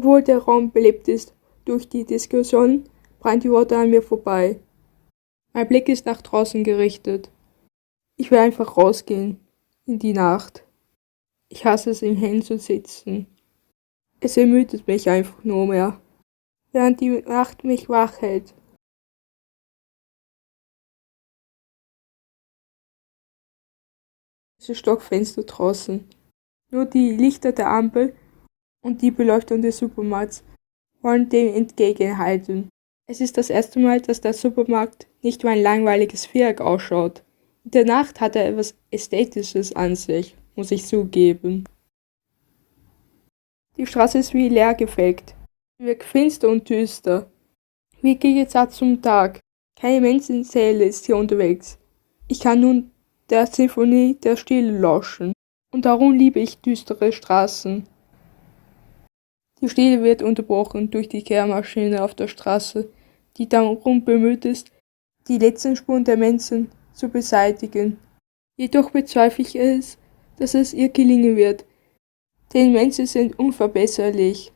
Obwohl der Raum belebt ist durch die Diskussion, prallen die Worte an mir vorbei. Mein Blick ist nach draußen gerichtet. Ich will einfach rausgehen. In die Nacht. Ich hasse es, im Hellen zu sitzen. Es ermüdet mich einfach nur mehr, während die Nacht mich wach hält. Es ist stockfinster draußen. Nur die Lichter der Ampel und die Beleuchtung des Supermarkts wollen dem entgegenhalten. Es ist das erste Mal, dass der Supermarkt nicht wie ein langweiliges Viereck ausschaut. In der Nacht hat er etwas Ästhetisches an sich, muss ich zugeben. Die Straße ist wie leer gefegt. Sie wirkt finster und düster. Wie gegensatz zum Tag. Keine Menschenseele ist hier unterwegs. Ich kann nun der Sinfonie der Stille lauschen. Und darum liebe ich düstere Straßen. Die Stille wird unterbrochen durch die Kehrmaschine auf der Straße, die darum bemüht ist, die letzten Spuren der Menschen zu beseitigen. Jedoch bezweifle ich es, dass es ihr gelingen wird, denn Menschen sind unverbesserlich.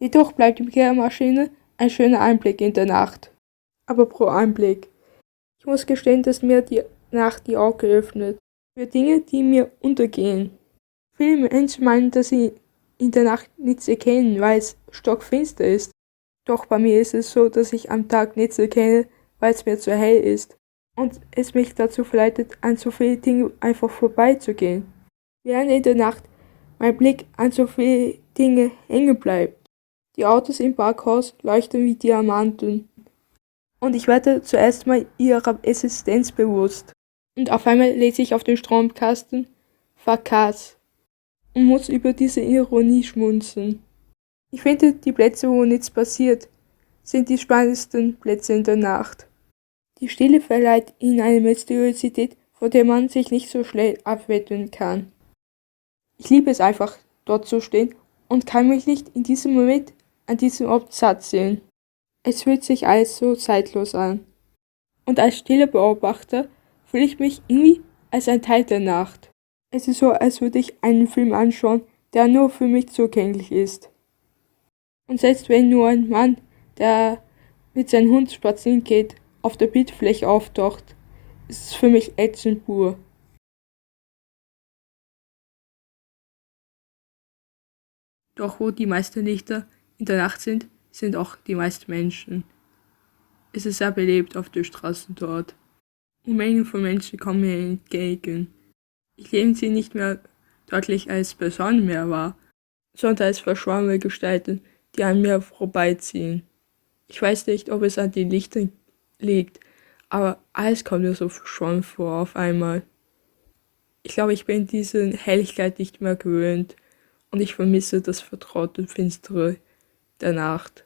Jedoch bleibt die Kehrmaschine ein schöner Einblick in der Nacht. Aber pro Einblick. Ich muss gestehen, dass mir die Nacht die Augen öffnet für Dinge, die mir untergehen. Viele Menschen meinen, dass sie in der Nacht nichts erkennen, weil es stockfinster ist. Doch bei mir ist es so, dass ich am Tag nichts erkenne, weil es mir zu hell ist. Und es mich dazu verleitet, an so viele Dinge einfach vorbeizugehen. Während in der Nacht mein Blick an so viele Dinge hängen bleibt. Die Autos im Parkhaus leuchten wie Diamanten. Und ich werde zuerst mal ihrer Existenz bewusst. Und auf einmal lese ich auf dem Stromkasten Verkass und muss über diese Ironie schmunzeln. Ich finde, die Plätze, wo nichts passiert, sind die spannendsten Plätze in der Nacht. Die Stille verleiht ihnen eine Mysteriosität, von der man sich nicht so schnell abwenden kann. Ich liebe es einfach, dort zu stehen und kann mich nicht in diesem Moment an diesem Ort satt sehen. Es fühlt sich alles so zeitlos an. Und als stiller Beobachter fühle ich mich irgendwie als ein Teil der Nacht. Es ist so, als würde ich einen Film anschauen, der nur für mich zugänglich ist. Und selbst wenn nur ein Mann, der mit seinem Hund spazieren geht, auf der Bildfläche auftaucht, ist es für mich ätzend pur. Doch wo die meisten Lichter in der Nacht sind, sind auch die meisten Menschen. Es ist sehr belebt auf den Straßen dort. Unmengen von Menschen kommen mir entgegen. Ich nehme sie nicht mehr deutlich als Personen mehr wahr, sondern als verschwommene Gestalten, die an mir vorbeiziehen. Ich weiß nicht, ob es an den Lichtern liegt, aber alles kommt mir so verschwommen vor auf einmal. Ich glaube, ich bin diese Helligkeit nicht mehr gewöhnt und ich vermisse das vertraute Finstere der Nacht.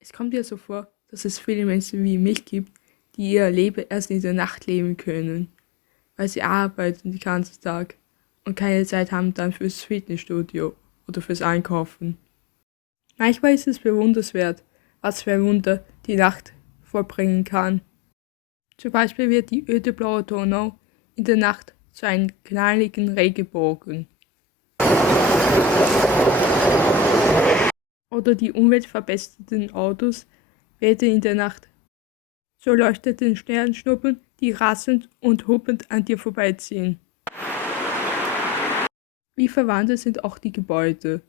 Es kommt mir so vor, dass es viele Menschen wie mich gibt, die ihr Leben erst in der Nacht leben können, weil sie arbeiten den ganzen Tag und keine Zeit haben dann fürs Fitnessstudio oder fürs Einkaufen. Manchmal ist es bewundernswert, was für ein Wunder die Nacht vollbringen kann. Zum Beispiel wird die öde blaue Donau in der Nacht zu einem knalligen Regenbogen. Oder die umweltverbessernden Autos werden in der Nacht zu leuchtenden Sternschnuppen, die rasend und hupend an dir vorbeiziehen. Wie verwandelt sind auch die Gebäude.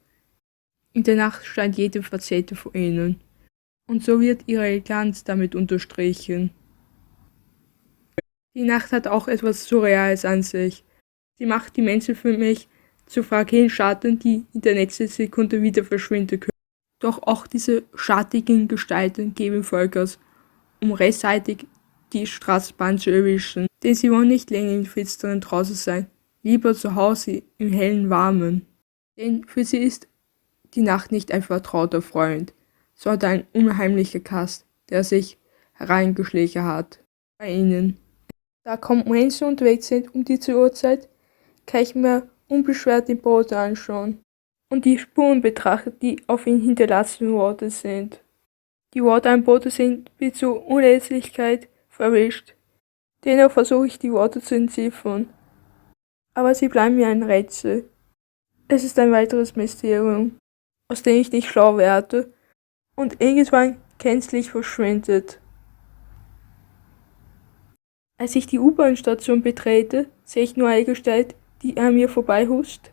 In der Nacht scheint jede Facette von ihnen. Und so wird ihre Eleganz damit unterstrichen. Die Nacht hat auch etwas Surreales an sich. Sie macht die Menschen für mich zu fragilen Schatten, die in der nächsten Sekunde wieder verschwinden können. Doch auch diese schattigen Gestalten geben Vollgas, um rechtzeitig die Straßenbahn zu erwischen. Denn sie wollen nicht länger im Finsteren draußen sein, lieber zu Hause im hellen Warmen. Denn für sie ist die Nacht nicht ein vertrauter Freund, sondern ein unheimlicher Gast, der sich hereingeschlichen hat. Bei ihnen. Da kaum Menschen unterwegs sind um diese Uhrzeit, kann ich mir unbeschwert den Boden anschauen und die Spuren betrachten, die auf ihn hinterlassen worden sind. Die Worte am Boden sind bis zur Unleserlichkeit verwischt. Dennoch versuche ich die Worte zu entziffern. Aber sie bleiben mir ein Rätsel. Es ist ein weiteres Mysterium. aus denen ich nicht schlau werde und irgendwann gänzlich verschwindet. Als ich die U-Bahn-Station betrete, sehe ich nur eine Gestalt, die an mir vorbeihuscht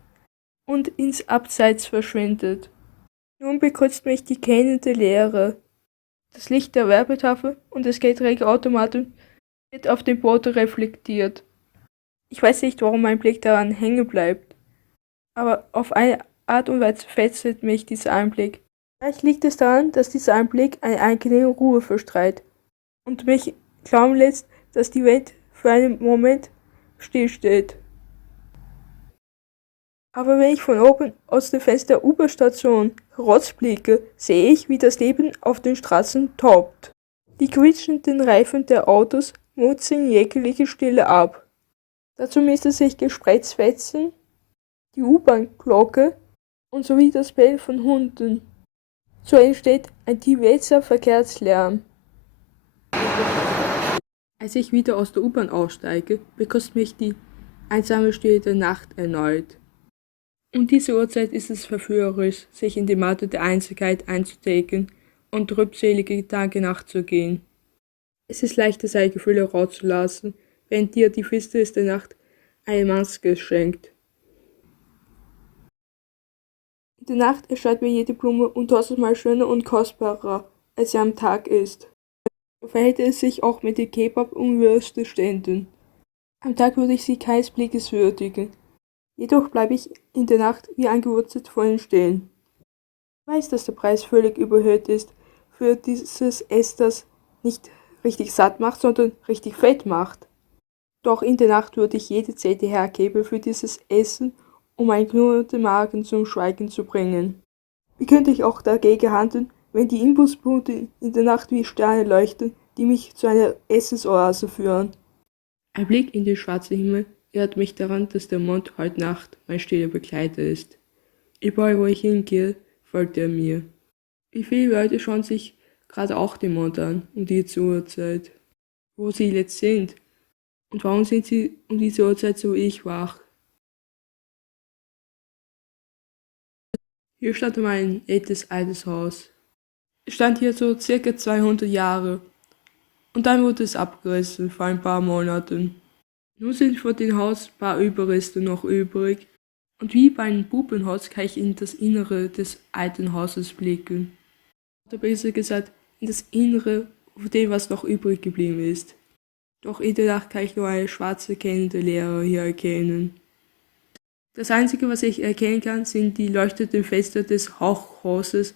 und ins Abseits verschwindet. Nun bekreuzt mich die gähnende Leere. Das Licht der Werbetafel und des Getränkeautomaten wird auf dem Boden reflektiert. Ich weiß nicht, warum mein Blick daran hängen bleibt, aber auf eine Art und Weise fesselt mich dieser Anblick. Vielleicht liegt es daran, dass dieser Anblick eine angenehme Ruhe verstrahlt und mich glauben lässt, dass die Welt für einen Moment stillsteht. Aber wenn ich von oben aus dem Fenster der U-Bahn-Station herausblicke, sehe ich, wie das Leben auf den Straßen tobt. Die quietschenden Reifen der Autos murzeln jegliche Stille ab. Dazu misten sich Gesprächsfetzen, die U-Bahn-Glocke und sowie das Bellen von Hunden. So entsteht ein diverser Verkehrslärm. Als ich wieder aus der U-Bahn aussteige, bekostet mich die einsame Stille der Nacht erneut. Um diese Uhrzeit ist es verführerisch, sich in die Matte der Einsamkeit einzudecken und trübselige Tage nachzugehen. Es ist leichter, seine Gefühle rauszulassen, wenn dir die Finsternis der Nacht eine Maske schenkt. In der Nacht erscheint mir jede Blume und tausendmal schöner und kostbarer, als sie am Tag ist. So verhält es sich auch mit den Kebab- und Würsteständen. Am Tag würde ich sie keines Blickes würdigen. Jedoch bleibe ich in der Nacht wie angewurzelt vor ihnen stehen. Ich weiß, dass der Preis völlig überhöht ist für dieses Essen, das nicht richtig satt macht, sondern richtig fett macht. Doch in der Nacht würde ich jede Zente hergeben für dieses Essen, um einen knurrenden Magen zum Schweigen zu bringen. Wie könnte ich auch dagegen handeln, wenn die Imbusspunkte in der Nacht wie Sterne leuchten, die mich zu einer Essensoase führen? Ein Blick in den schwarzen Himmel erinnert mich daran, dass der Mond heute Nacht mein stiller Begleiter ist. Überall, wo ich hingehe, folgt er mir. Wie viele Leute schauen sich gerade auch den Mond an, um diese Uhrzeit? Wo sie jetzt sind? Und warum sind sie um diese Uhrzeit so wie ich wach? Hier stand einmal ein ältes altes Haus. Es stand hier so circa 200 Jahre. Und dann wurde es abgerissen vor ein paar Monaten. Nun sind von dem Haus ein paar Überreste noch übrig. Und wie bei einem Puppenhaus kann ich in das Innere des alten Hauses blicken. Oder besser gesagt, in das Innere von dem, was noch übrig geblieben ist. Doch in der Nacht kann ich nur eine schwarze, kennende Leere hier erkennen. Das Einzige, was ich erkennen kann, sind die leuchtenden Fenster des Hochhauses,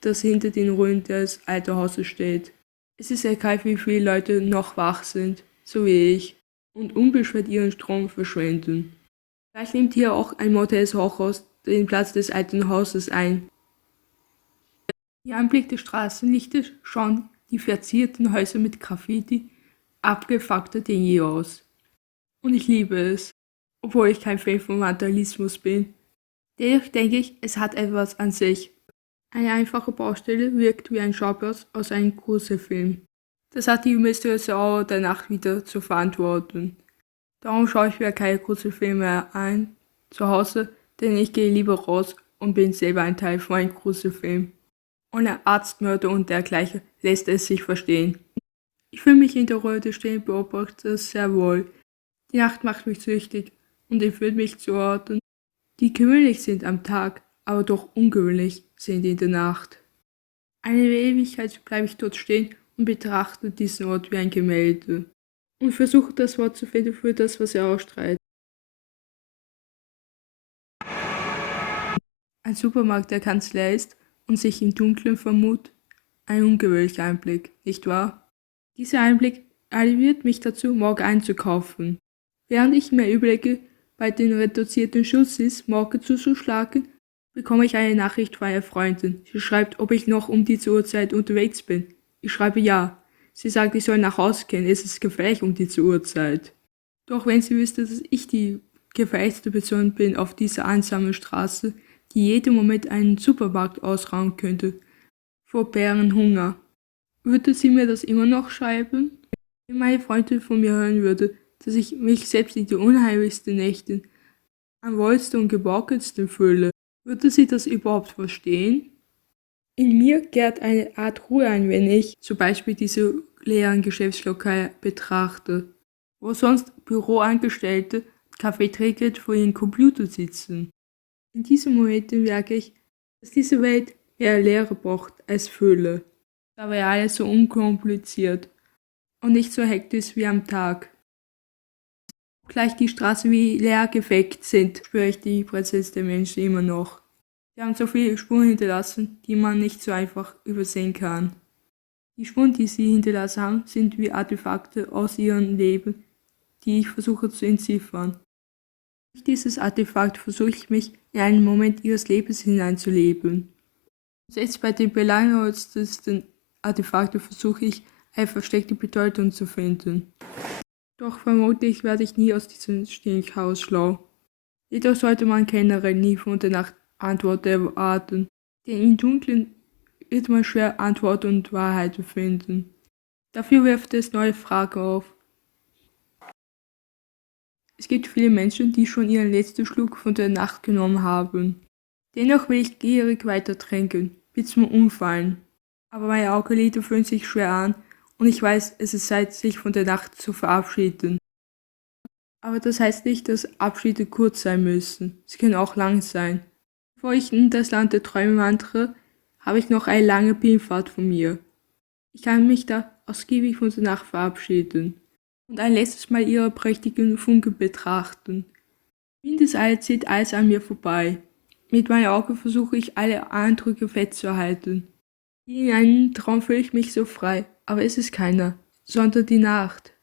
das hinter den Ruinen des alten Hauses steht. Es ist ergreifend, wie viele Leute noch wach sind, so wie ich, und unbeschwert ihren Strom verschwenden. Vielleicht nimmt hier auch ein modernes Hochhaus den Platz des alten Hauses ein. Im Anblick des Straßenlichtes schauen die verzierten Häuser mit Graffiti abgefuckter denn je aus. Und ich liebe es, obwohl ich kein Fan von Vandalismus bin. Dennoch denke ich, es hat etwas an sich. Eine einfache Baustelle wirkt wie ein Schauplatz aus einem Gruselfilm. Das hat die mysteriöse Aura der Nacht wieder zu verantworten. Darum schaue ich mir keine Gruselfilme mehr ein zu Hause, denn ich gehe lieber raus und bin selber ein Teil von einem Gruselfilm. Ohne Arztmörder und dergleichen lässt es sich verstehen. Ich fühle mich in der Rolle des stehenden Beobachters sehr wohl. Die Nacht macht mich süchtig und entführt mich zu Orten, die gewöhnlich sind am Tag, aber doch ungewöhnlich sind in der Nacht. Eine Ewigkeit bleibe ich dort stehen und betrachte diesen Ort wie ein Gemälde und versuche das Wort zu finden für das, was er ausstrahlt. Ein Supermarkt, der ganz leer ist und sich im Dunkeln vermutet, ein ungewöhnlicher Einblick, nicht wahr? Dieser Einblick animiert mich dazu, morgen einzukaufen. Während ich mir überlege, bei den reduzierten Schulzis morgen zuzuschlagen, bekomme ich eine Nachricht von einer Freundin. Sie schreibt, ob ich noch um diese Uhrzeit unterwegs bin. Ich schreibe ja. Sie sagt, ich soll nach Hause gehen, es ist gefährlich um diese Uhrzeit. Doch wenn sie wüsste, dass ich die gefährlichste Person bin auf dieser einsamen Straße, die jeden Moment einen Supermarkt ausrauben könnte, vor Bärenhunger, würde sie mir das immer noch schreiben? Wenn meine Freundin von mir hören würde, dass ich mich selbst in die unheimlichsten Nächten am wohlsten und geborgensten fühle, Würde sie das überhaupt verstehen? In mir kehrt eine Art Ruhe ein, wenn ich zum Beispiel diese leeren Geschäftslokale betrachte, wo sonst Büroangestellte Kaffee trinkend vor ihren Computer sitzen. In diesen Momenten merke ich, dass diese Welt eher Leere braucht als Fülle. Da wäre alles so unkompliziert und nicht so hektisch wie am Tag. Gleich die Straßen wie leer gefegt sind, spüre ich die Präsenz der Menschen immer noch. Sie haben so viele Spuren hinterlassen, die man nicht so einfach übersehen kann. Die Spuren, die sie hinterlassen haben, sind wie Artefakte aus ihrem Leben, die ich versuche zu entziffern. Durch dieses Artefakt versuche ich mich in einen Moment ihres Lebens hineinzuleben. Selbst bei den belanglosesten Artefakten versuche ich, eine versteckte Bedeutung zu finden. Doch vermutlich werde ich nie aus diesem Stinkhaus schlau. Jedoch sollte man generell nie von der Nacht Antworten erwarten, denn im Dunkeln wird man schwer Antworten und Wahrheiten finden. Dafür wirft es neue Fragen auf. Es gibt viele Menschen, die schon ihren letzten Schluck von der Nacht genommen haben. Dennoch will ich gierig weiter trinken, bis zum Umfallen. Aber meine Augenlider fühlen sich schwer an und ich weiß, es ist Zeit, sich von der Nacht zu verabschieden. Aber das heißt nicht, dass Abschiede kurz sein müssen. Sie können auch lang sein. Bevor ich in das Land der Träume wandere, habe ich noch eine lange Pinfahrt vor mir. Ich kann mich da ausgiebig von der Nacht verabschieden und ein letztes Mal ihre prächtigen Funken betrachten. Windeseile zieht alles an mir vorbei. Mit meinen Augen versuche ich alle Eindrücke festzuhalten. Wie in einem Traum fühle ich mich so frei, aber es ist keiner, sondern die Nacht.